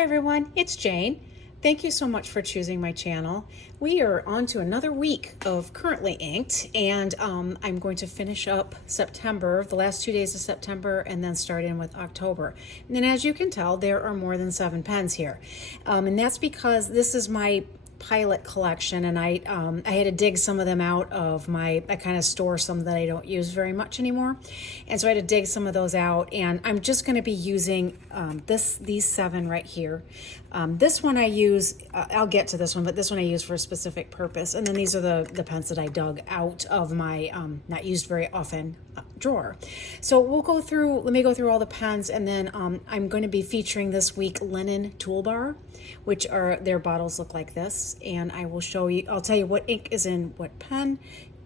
Hi everyone, it's Jane. Thank you so much for choosing my channel. We are on to another week of Currently Inked, and I'm going to finish up September, the last 2 days of September, and then start in with October. And then as you can tell, there are more than 7 pens here. And that's because this is my pilot collection, and I had to dig some of them out of I kind of store some that I don't use very much anymore, and so I had to dig some of those out, and I'm just going to be using these 7 right here. This one I use, I'll get to this one, but this one I use for a specific purpose, and then these are the pens that I dug out of my not used very often drawer. So let me go through all the pens, and then I'm going to be featuring this week Linen Toolbar, which their bottles look like this, and I will show you, I'll tell you what ink is in what pen,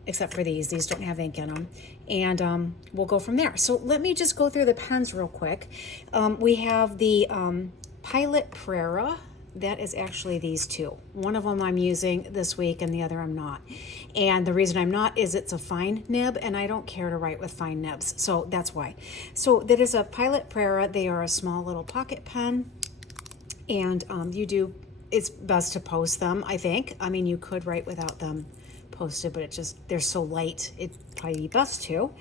except for these don't have ink in them, and we'll go from there. So let me just go through the pens real quick. We have the Pilot Prera. That is actually these two. One of them I'm using this week and the other I'm not. And the reason I'm not is it's a fine nib, and I don't care to write with fine nibs, so that's why. So that is a Pilot Prera. They are a small little pocket pen, and it's best to post them, I think. I mean, you could write without them posted, but they're so light, it'd probably be best to.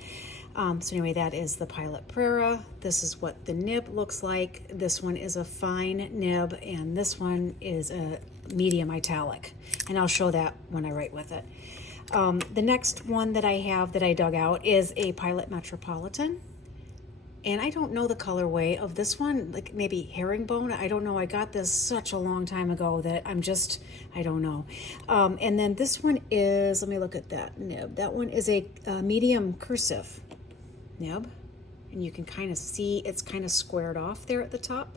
So anyway, that is the Pilot Prera. This is what the nib looks like. This one is a fine nib, and this one is a medium italic, and I'll show that when I write with it. The next one that I have that I dug out is a Pilot Metropolitan, and I don't know the colorway of this one, like maybe herringbone. I don't know. I got this such a long time ago that I don't know. And then this one is, let me look at that nib. That one is a medium cursive nib, and you can kind of see it's kind of squared off there at the top.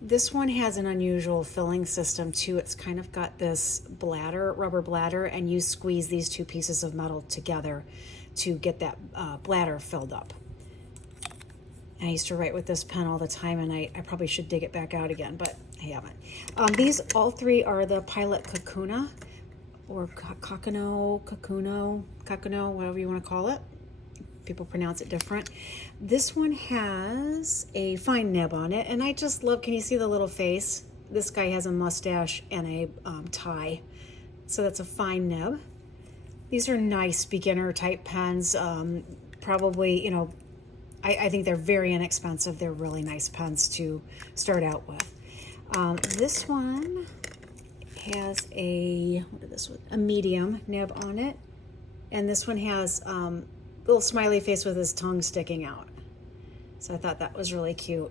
This one has an unusual filling system too. It's kind of got this rubber bladder, and you squeeze these two pieces of metal together to get that bladder filled up. And I used to write with this pen all the time, and I probably should dig it back out again, but I haven't. These all 3 are the Pilot Kakuna, or Kakuno, whatever you want to call it. People pronounce it different. This one has a fine nib on it, and I just love, can you see the little face? This guy has a mustache and a tie, so that's a fine nib. These are nice beginner type pens. Probably, I think they're very inexpensive. They're really nice pens to start out with. This one has a medium nib on it, and this one has little smiley face with his tongue sticking out. So I thought that was really cute.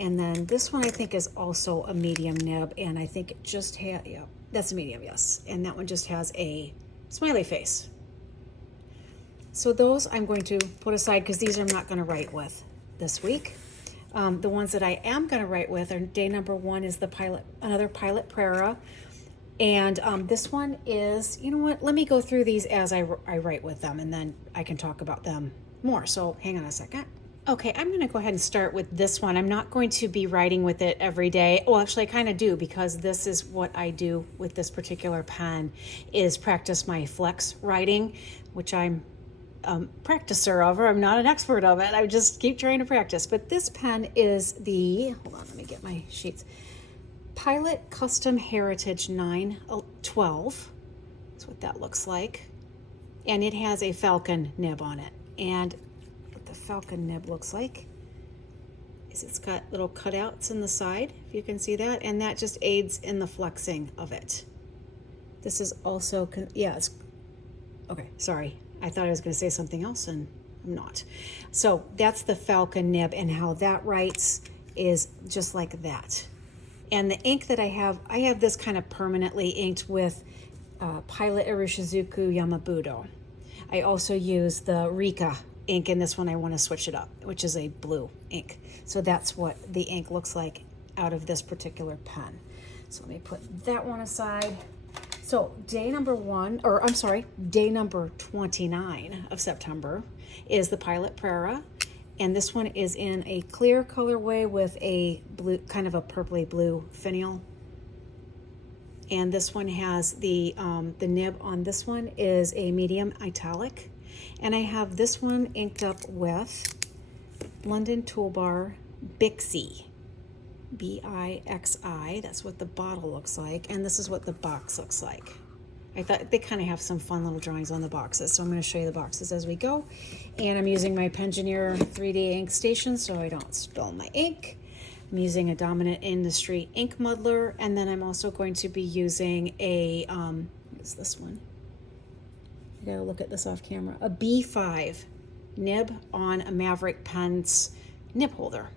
And then this one I think is also a medium nib, and I think it just has, yeah, that's a medium, yes. And that one just has a smiley face. So those I'm going to put aside because these I'm not going to write with this week. The ones that I am going to write with are day number 1 is another Pilot Prera. And this one is, you know what, let me go through these as I write with them, and then I can talk about them more. So hang on a second. Okay, I'm going to go ahead and start with this one. I'm not going to be writing with it every day. Well, actually, I kind of do, because this is what I do with this particular pen, is practice my flex writing, which I'm a practicer of, or I'm not an expert of it. I just keep trying to practice. But this pen is hold on, let me get my sheets. Pilot Custom Heritage 912. That's what that looks like. And it has a falcon nib on it. And what the falcon nib looks like is it's got little cutouts in the side, if you can see that, and that just aids in the flexing of it. This is also, okay, sorry. I thought I was going to say something else, and I'm not. So that's the falcon nib, and how that writes is just like that. And the ink that I have this kind of permanently inked with Pilot Iroshizuku Yamabudo. I also use the Rika ink in this one. I want to switch it up, which is a blue ink. So that's what the ink looks like out of this particular pen. So let me put that one aside. So day number 29 of September is the Pilot Prera. And this one is in a clear colorway with a blue, kind of a purpley blue finial. And this one has the nib on this one is a medium italic. And I have this one inked up with London Toolbar Bixie. Bixi. That's what the bottle looks like, and this is what the box looks like. I thought they kind of have some fun little drawings on the boxes, so I'm going to show you the boxes as we go. And I'm using my Pensioneer 3D ink station so I don't spill my ink. I'm using a Dominant Industry ink muddler, and then I'm also going to be using a, what's this one? I gotta look at this off camera. A B5 nib on a Maverick Pens nib holder.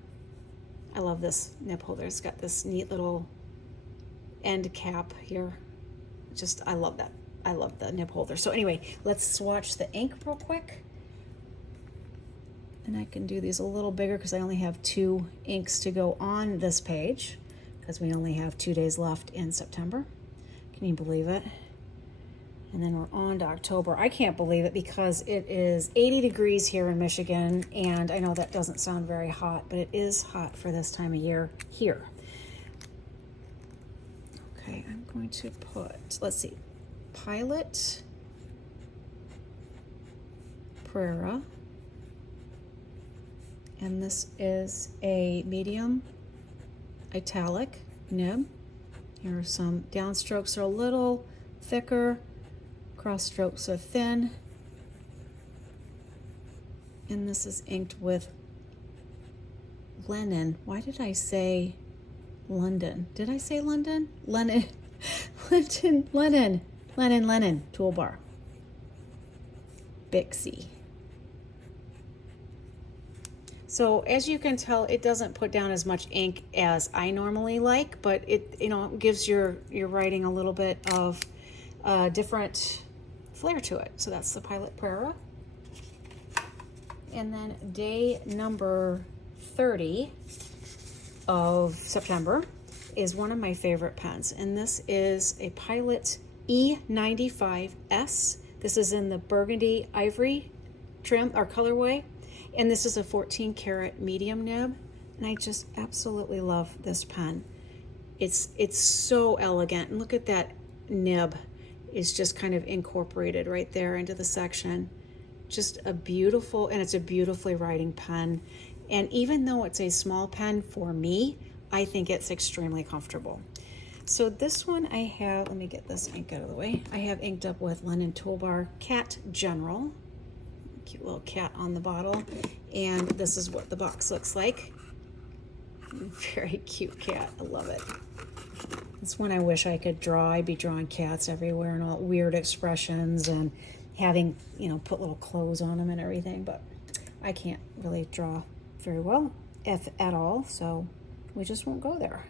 I love this nib holder. It's got this neat little end cap here. Just, I love that. I love the nib holder. So anyway, let's swatch the ink real quick. And I can do these a little bigger because I only have 2 inks to go on this page because we only have 2 days left in September. Can you believe it? And then we're on to October. I can't believe it because it is 80 degrees here in Michigan, and I know that doesn't sound very hot, but it is hot for this time of year here. Okay, I'm going to put, let's see, Pilot Prera, and this is a medium italic nib. Here are some downstrokes are a little thicker, cross strokes are thin, and this is inked with Lennon. Why did I say London? Did I say London? Lennon, Lennon toolbar. Bixi. So as you can tell, it doesn't put down as much ink as I normally like, but it, you know, gives your writing a little bit of different flair to it. So that's the Pilot Prera. And then day number 30 of September is one of my favorite pens, and this is a Pilot E95S. This is in the burgundy ivory trim or colorway, and this is a 14 karat medium nib, and I just absolutely love this pen. It's so elegant, and look at that nib is just kind of incorporated right there into the section. Just a beautiful, and it's a beautifully writing pen. And even though it's a small pen for me, I think it's extremely comfortable. So this one I have, let me get this ink out of the way. I have inked up with Lennon Toolbar Cat General. Cute little cat on the bottle. And this is what the box looks like. Very cute cat, I love it. It's one I wish I could draw. I'd be drawing cats everywhere and all weird expressions and having, you know, put little clothes on them and everything, but I can't really draw very well, if at all, so we just won't go there.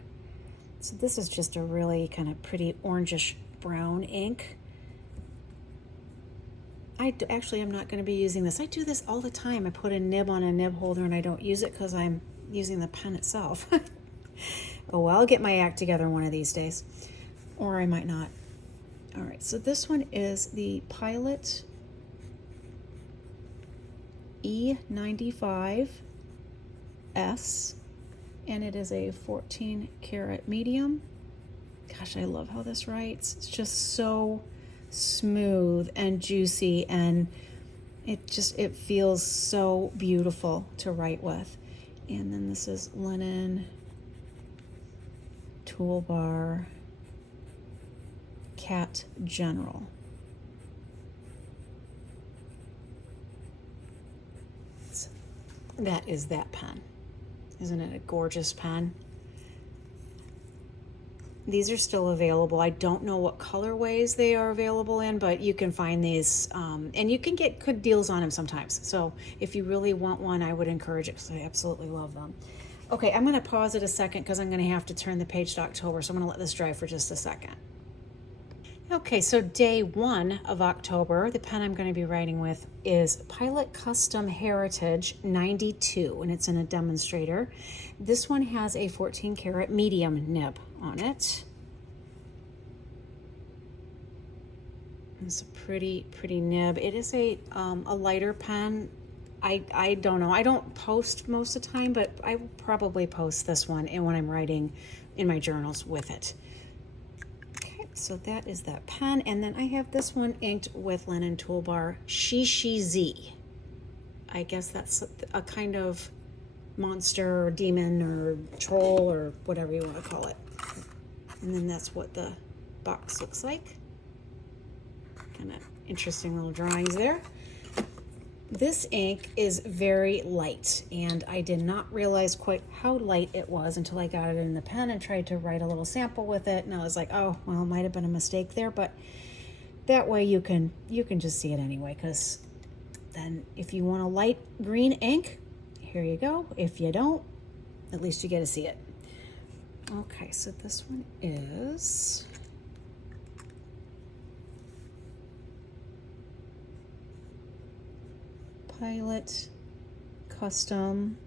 So this is just a really kind of pretty orangish brown ink. Actually, I'm not going to be using this. I do this all the time. I put a nib on a nib holder and I don't use it because I'm using the pen itself. Oh, well, I'll get my act together one of these days, or I might not. All right, so this one is the Pilot E95S, and it is a 14 karat medium. Gosh, I love how this writes. It's just so smooth and juicy, and it feels so beautiful to write with. And then this is Lennon Toolbar Cat General. That is that pen. Isn't it a gorgeous pen? These are still available. I don't know what colorways they are available in, but you can find these, and you can get good deals on them sometimes. So if you really want one, I would encourage it because I absolutely love them. Okay, I'm going to pause it a second because I'm going to have to turn the page to October, so I'm going to let this dry for just a second. Okay, so day 1 of October, the pen I'm going to be writing with is Pilot Custom Heritage 92, and it's in a demonstrator. This one has a 14 karat medium nib on it. It's a pretty nib. It is a lighter pen. I don't know. I don't post most of the time, but I will probably post this one and when I'm writing in my journals with it. Okay, so that is that pen. And then I have this one inked with Lennon Toolbar Shishi Z. I guess that's a kind of monster or demon or troll or whatever you want to call it. And then that's what the box looks like. Kind of interesting little drawings there. This ink is very light, and I did not realize quite how light it was until I got it in the pen and tried to write a little sample with it, and I was like, oh, well, it might have been a mistake there, but that way you can just see it anyway, because then if you want a light green ink, here you go. If you don't, at least you get to see it. Okay, so this one is Pilot Custom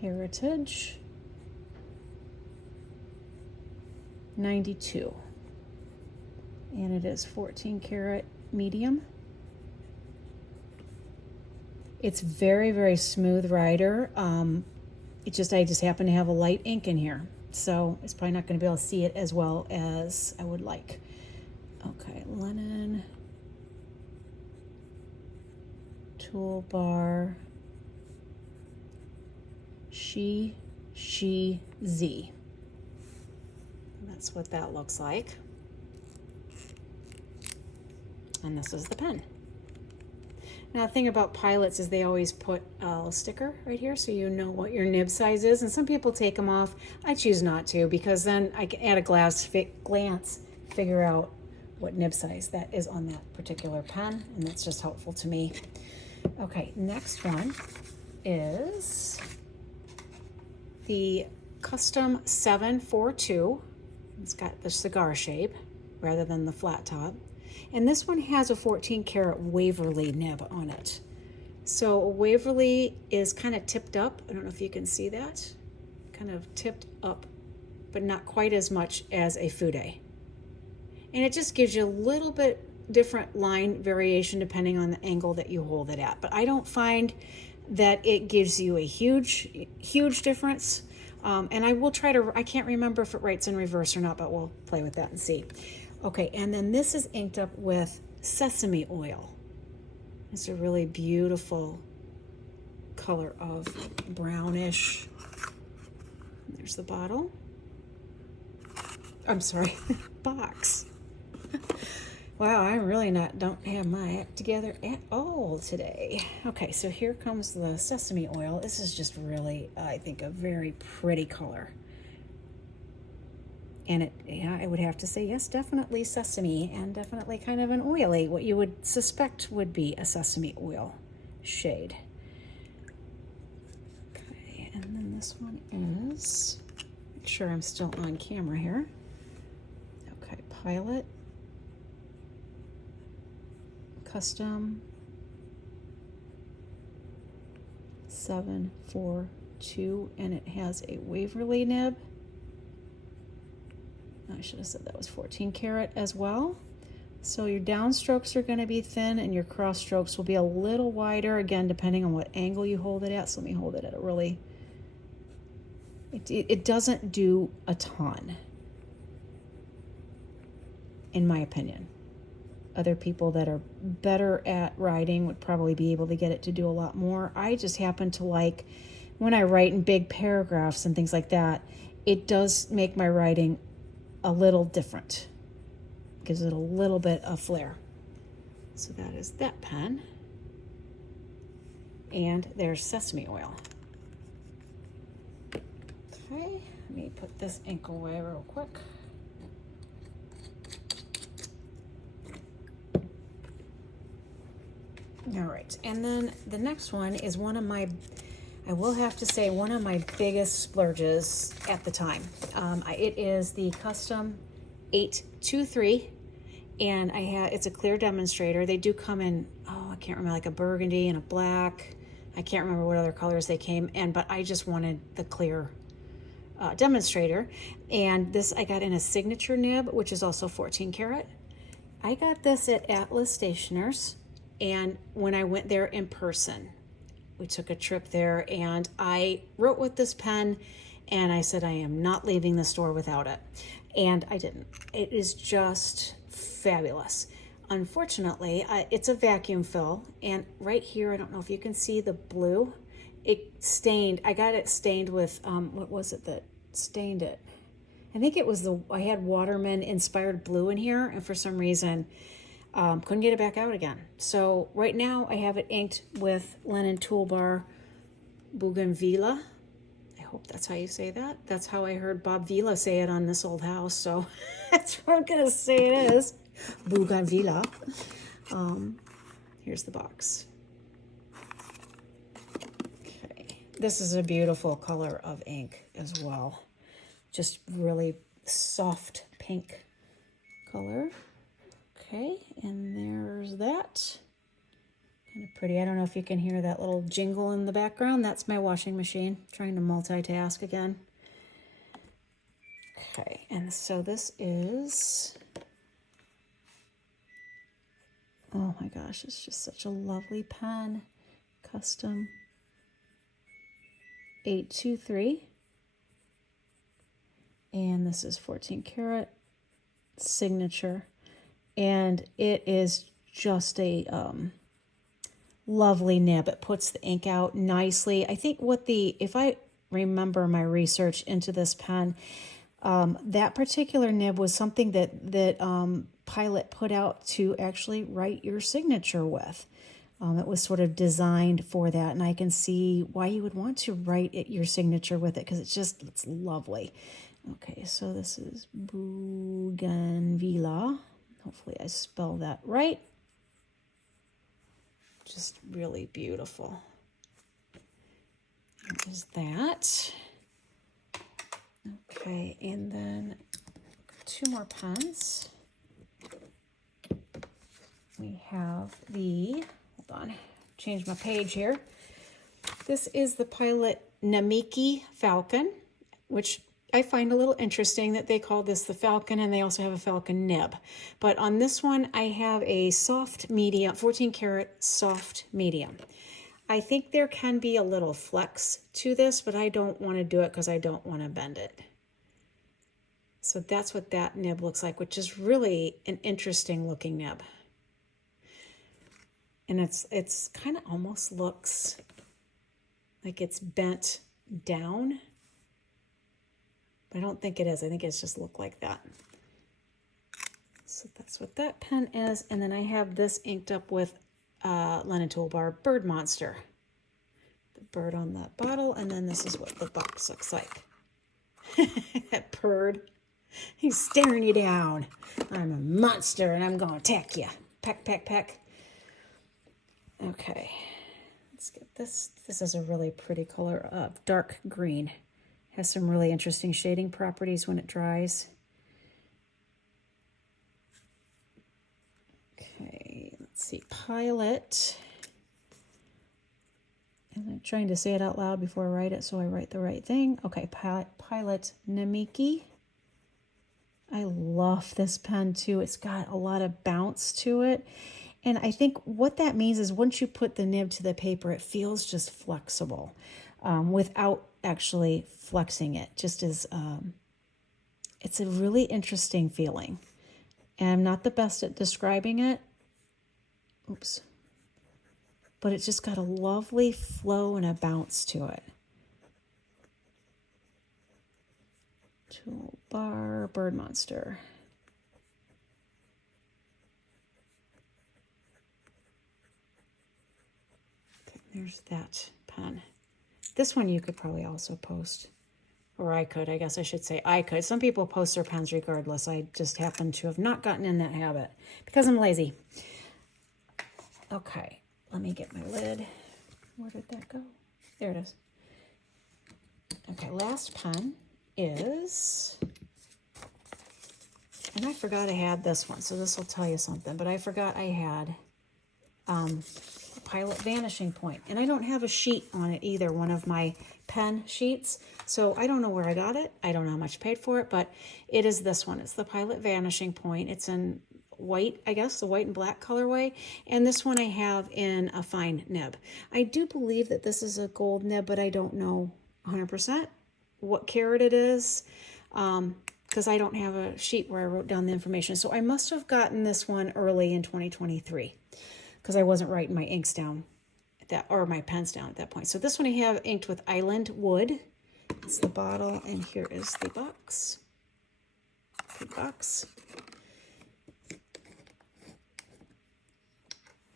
Heritage 92, and it is 14 karat medium. It's very, very smooth rider. I just happen to have a light ink in here, so it's probably not going to be able to see it as well as I would like. Okay, Lennon Toolbar She Z. That's what that looks like. And this is the pen. Now, the thing about Pilots is they always put a little sticker right here so you know what your nib size is. And some people take them off. I choose not to, because then I can at a glance figure out what nib size that is on that particular pen, and that's just helpful to me. Okay, next one is the Custom 742. It's got the cigar shape rather than the flat top. And this one has a 14 karat Waverly nib on it. So Waverly is kind of tipped up. I don't know if you can see that. Kind of tipped up, but not quite as much as a Fude. And it just gives you a little bit different line variation depending on the angle that you hold it at. But I don't find that it gives you a huge difference. And I will try to, I can't remember if it writes in reverse or not, but we'll play with that and see. Okay, and then this is inked up with sesame oil. It's a really beautiful color of brownish. There's the bottle. I'm sorry, box. Wow, I really don't have my act together at all today. Okay, so here comes the sesame oil. This is just really, I think, a very pretty color. And I would have to say, yes, definitely sesame, and definitely kind of an oily, what you would suspect would be a sesame oil shade. Okay, and then this one is, make sure I'm still on camera here. Okay, Pilot Custom 742, and it has a Waverly nib. I should have said that was 14 karat as well. So your downstrokes are going to be thin and your cross strokes will be a little wider, again, depending on what angle you hold it at. So let me hold it at a really, it doesn't do a ton, in my opinion. Other people that are better at writing would probably be able to get it to do a lot more. I just happen to like, when I write in big paragraphs and things like that, it does make my writing a little different. Gives it a little bit of flair. So that is that pen. And there's sesame oil. Okay, let me put this ink away real quick. All right, and then the next one is one of my, I will have to say, one of my biggest splurges at the time. It is the Custom 823, and it's a clear demonstrator. They do come in, I can't remember, like a burgundy and a black. I can't remember what other colors they came in, but I just wanted the clear demonstrator. And this I got in a signature nib, which is also 14 karat. I got this at Atlas Stationers, and when I went there in person, we took a trip there, and I wrote with this pen, and I said, I am not leaving the store without it. And I didn't. It is just fabulous. unfortunately, it's a vacuum fill, and right here, I don't know if you can see the blue. It stained. I got it stained with what was it that stained it? I think it was I had Waterman inspired blue in here, and for some reason, couldn't get it back out again. So right now, I have it inked with Lennon Toolbar Bougainvillea. I hope that's how you say that. That's how I heard Bob Vila say it on This Old House, so that's what I'm gonna say it is. Bougainvillea. Here's the box. Okay, this is a beautiful color of ink as well. Just really soft pink color. Okay, and there's that. Kind of pretty. I don't know if you can hear that little jingle in the background. That's my washing machine, trying to multitask again. Okay, and so this is, oh my gosh, it's just such a lovely pen. Custom 823. And this is 14 karat signature. And it is just a lovely nib. It puts the ink out nicely. I think if I remember my research into this pen, that particular nib was something that Pilot put out to actually write your signature with. It was sort of designed for that, and I can see why you would want to write your signature with it, because it's lovely. Okay, so this is Bougainvillea. Hopefully I spell that right. Just really beautiful. There's that. Okay, and then 2 more pens. We have hold on, change my page here. This is the Pilot Namiki Falcon, which I find a little interesting that they call this the Falcon, and they also have a Falcon nib. But on this one, I have a soft medium, 14 karat soft medium. I think there can be a little flex to this, but I don't want to do it because I don't want to bend it. So that's what that nib looks like, which is really an interesting looking nib. And it's kind of almost looks like it's bent down. But I don't think it is. I think it's just look like that. So that's what that pen is. And then I have this inked up with Lennon Toolbar Bird Monster. The bird on the bottle. And then this is what the box looks like. That bird. He's staring you down. I'm a monster and I'm going to attack you. Peck, peck, peck. Okay. Let's get this. This is a really pretty color of dark green. Has some really interesting shading properties when it dries. Okay, let's see. Pilot. And I'm trying to say it out loud before I write it, so I write the right thing. Okay, Pilot Namiki. I love this pen too. It's got a lot of bounce to it. And I think what that means is once you put the nib to the paper, it feels just flexible without actually flexing it. Just as it's a really interesting feeling. And I'm not the best at describing it. Oops. But it's just got a lovely flow and a bounce to it. Toolbar Bird Monster. Okay, there's that pen. This one you could probably also post, or I could. I guess I should say I could. Some people post their pens regardless. I just happen to have not gotten in that habit because I'm lazy. Okay, let me get my lid. Where did that go? There it is. Okay, last pen is, and I forgot I had this one, so this will tell you something, but I forgot I had Pilot Vanishing Point, and I don't have a sheet on it either, one of my pen sheets, so I don't know where I got it. I don't know how much I paid for it, but it is this one. It's the Pilot Vanishing Point. It's in white, I guess, the white and black colorway, and this one I have in a fine nib. I do believe that this is a gold nib, but I don't know 100% what carat it is. because I don't have a sheet where I wrote down the information. So I must have gotten this one early in 2023 because I wasn't writing my inks down at that, or my pens down at that point. So this one I have inked with Island Wood. It's the bottle, and here is the box. Big box.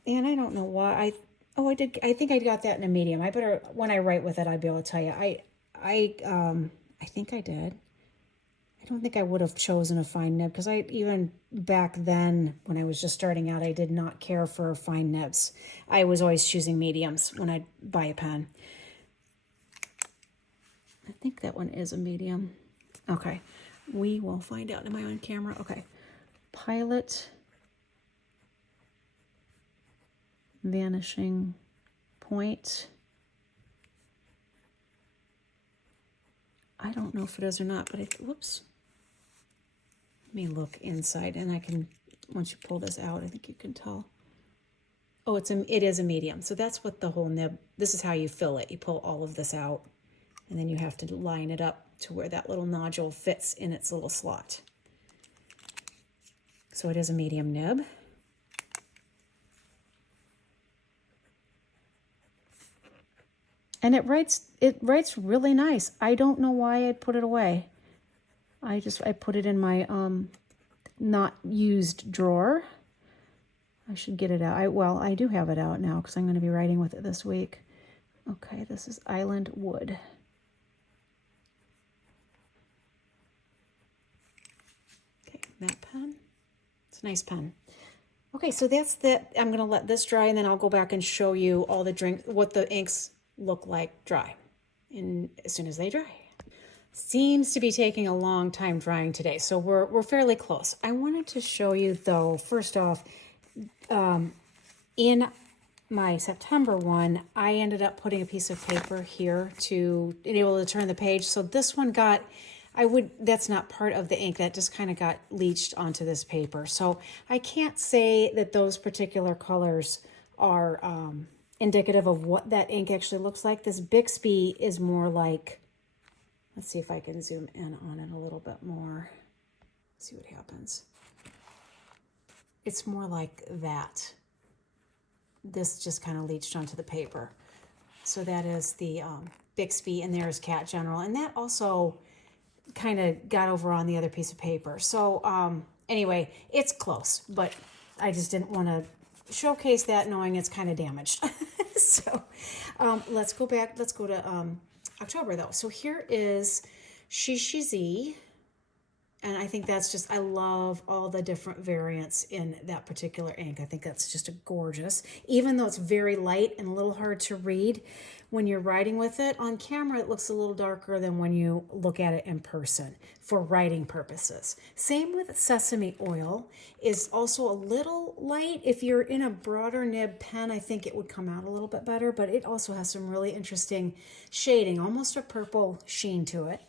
And I don't know why I think I got that in a medium. I better, when I write with it, I'd be able to tell you. I think I did. I don't think I would have chosen a fine nib because even back then when I was just starting out, I did not care for fine nibs. I was always choosing mediums when I'd buy a pen. I think that one is a medium. Okay, we will find out. Am I on camera? Okay. Pilot Vanishing Point. I don't know if it is or not, but whoops. Let me look inside, and I can, once you pull this out, I think you can tell. Oh, it is a medium. So that's what the whole nib, this is how you fill it. You pull all of this out, and then you have to line it up to where that little nodule fits in its little slot. So it is a medium nib. And it writes really nice. I don't know why I put it away. I put it in my not used drawer. I should get it out. I do have it out now because I'm going to be writing with it this week. Okay, this is Island Wood. Okay, that pen. It's a nice pen. Okay, so that's that. I'm going to let this dry, and then I'll go back and show you all the what the inks look like dry, and as soon as they dry. Seems to be taking a long time drying today, so we're fairly close. I wanted to show you though, first off, in my September one, I ended up putting a piece of paper here to enable to turn the page. So this one got, that's not part of the ink, that just kind of got leached onto this paper. So I can't say that those particular colors are indicative of what that ink actually looks like. This Bixby is more like, let's see if I can zoom in on it a little bit more. See what happens. It's more like that. This just kind of leached onto the paper. So that is the Bixby, and there's Cat General. And that also kind of got over on the other piece of paper. So anyway, it's close, but I just didn't want to showcase that knowing it's kind of damaged. So let's go back. Let's go to October though. So here is Shishi, and I think that's just, I love all the different variants in that particular ink. I think that's just a gorgeous, even though it's very light and a little hard to read when you're writing with it. On camera, it looks a little darker than when you look at it in person for writing purposes. Same with Sesame Oil, is also a little light. If you're in a broader nib pen, I think it would come out a little bit better, but it also has some really interesting shading, almost a purple sheen to it.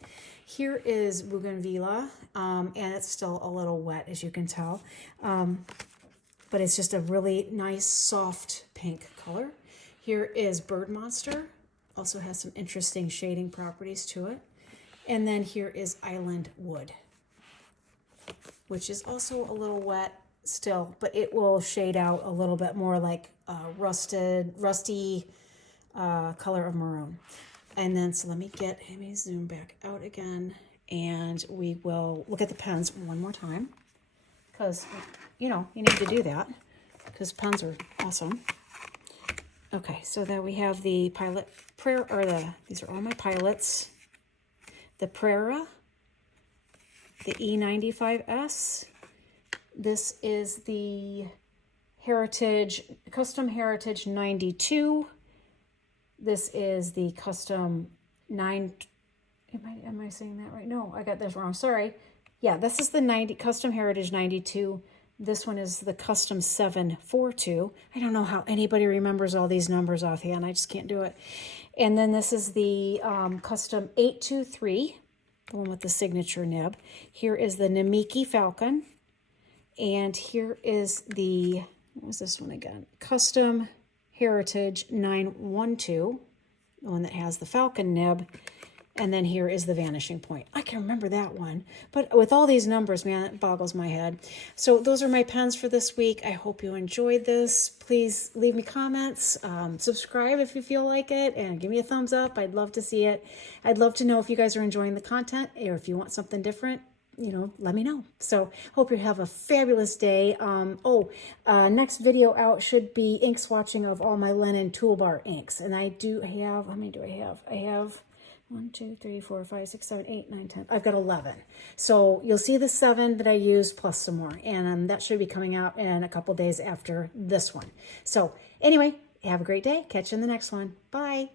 Here is Bougainvillea, and it's still a little wet, as you can tell, but it's just a really nice, soft pink color. Here is Bird Monster, also has some interesting shading properties to it. And then here is Island Wood, which is also a little wet still, but it will shade out a little bit more like rusty color of maroon. And then, so let me zoom back out again, and we will look at the pens one more time, because, you need to do that, because pens are awesome. Okay, so then we have the Pilot these are all my pilots. The Prera, the E95S. This is the Custom Heritage 92. This is the Custom 9. Am I saying that right? No, I got this wrong. Sorry. Yeah, this is the Custom Heritage 92. This one is the Custom 742. I don't know how anybody remembers all these numbers offhand. I just can't do it. And then this is the Custom 823, the one with the signature nib. Here is the Namiki Falcon. And here is the, what was this one again? Custom Heritage 912, the one that has the Falcon nib. And then here is the vanishing point. I can remember that one. But with all these numbers, man, it boggles my head. So those are my pens for this week. I hope you enjoyed this. Please leave me comments. Subscribe if you feel like it. And give me a thumbs up. I'd love to see it. I'd love to know if you guys are enjoying the content or if you want something different. Let me know. So hope you have a fabulous day. Next video out should be ink swatching of all my Lennon Toolbar inks. And I do have, how many do I have? I have 1, 2, 3, 4, 5, 6, 7, 8, 9, 10. I've got 11. So you'll see the 7 that I used plus some more. And that should be coming out in a couple days after this one. So anyway, have a great day. Catch you in the next one. Bye.